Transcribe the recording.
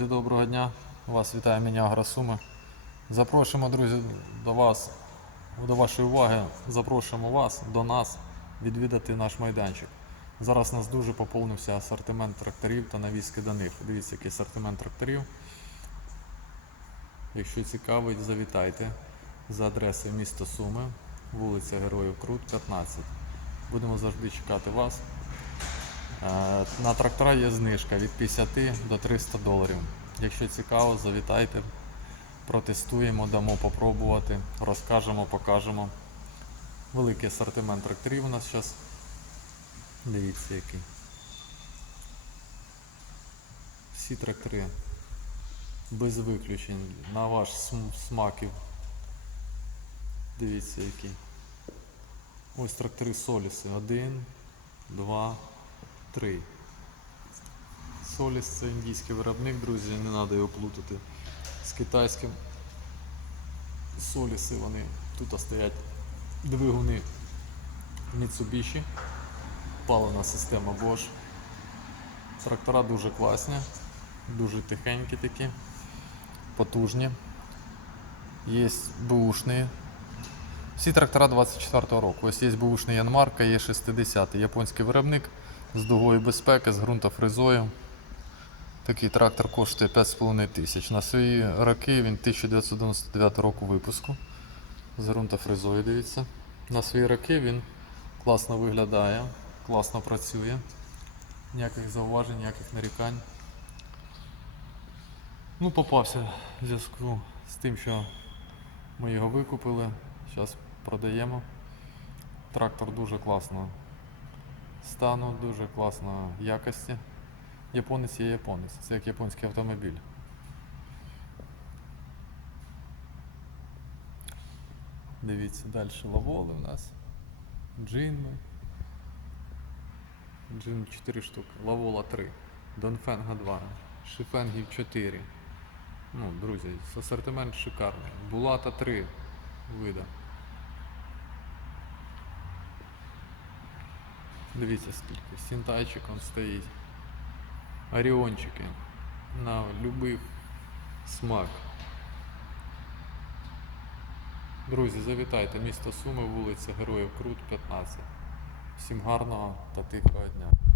Друзі, доброго дня. Вас вітає мене Агросуми. Запрошуємо, друзі, до вас, до вашої уваги. Запрошуємо вас до нас відвідати наш майданчик. Зараз у нас дуже поповнився асортимент тракторів та навіски до них. Дивіться, який асортимент тракторів. Якщо цікавить, завітайте за адресою місто Суми, вулиця Героїв Крут, 15. Будемо завжди чекати вас. Е, На трактора є знижка від 50 до 300 доларів. Якщо цікаво, завітайте, протестуємо, дамо попробувати, розкажемо, покажемо. Великий асортимент тракторів у нас зараз. Дивіться який. Всі трактори без виключень на ваш см- смак. Дивіться який. Ось трактори Соліси. Один, два, три. Соліс це індійський виробник, друзі, не треба його плутати з китайським. Соліси вони тут стоять двигуни Mitsubishi, паливна система Bosch. Трактора дуже класні, дуже тихенькі такі, потужні. Є бушні. Всі трактора 24-го року. Ось є бушний Янмарка, є 60 японський виробник з дугою безпеки, з ґрунтофрезою. Такий трактор коштує 5,5 тисяч. На свої роки він 1999 року випуску. З ґрунтофрезою, дивіться. На свої роки він класно виглядає, класно працює. Ніяких зауважень, ніяких нарікань. Ну, попався в зв'язку з тим, що ми його викупили. Зараз продаємо. Трактор дуже класно стану, дуже класно якості. Японець є японець, це як японський автомобіль. Дивіться, далі лаволи у нас. Джинми. Джин 4 штуки, лавола 3, Донфенга 2, Шифенгів 4. Ну, друзі, асортимент шикарний. Булата 3 вида. Дивіться скільки. Сінтайчик он стоїть. Оріончики. На любий смак. Друзі, завітайте, місто Суми, вулиця Героїв Крут, 15. Всім гарного та тихого дня.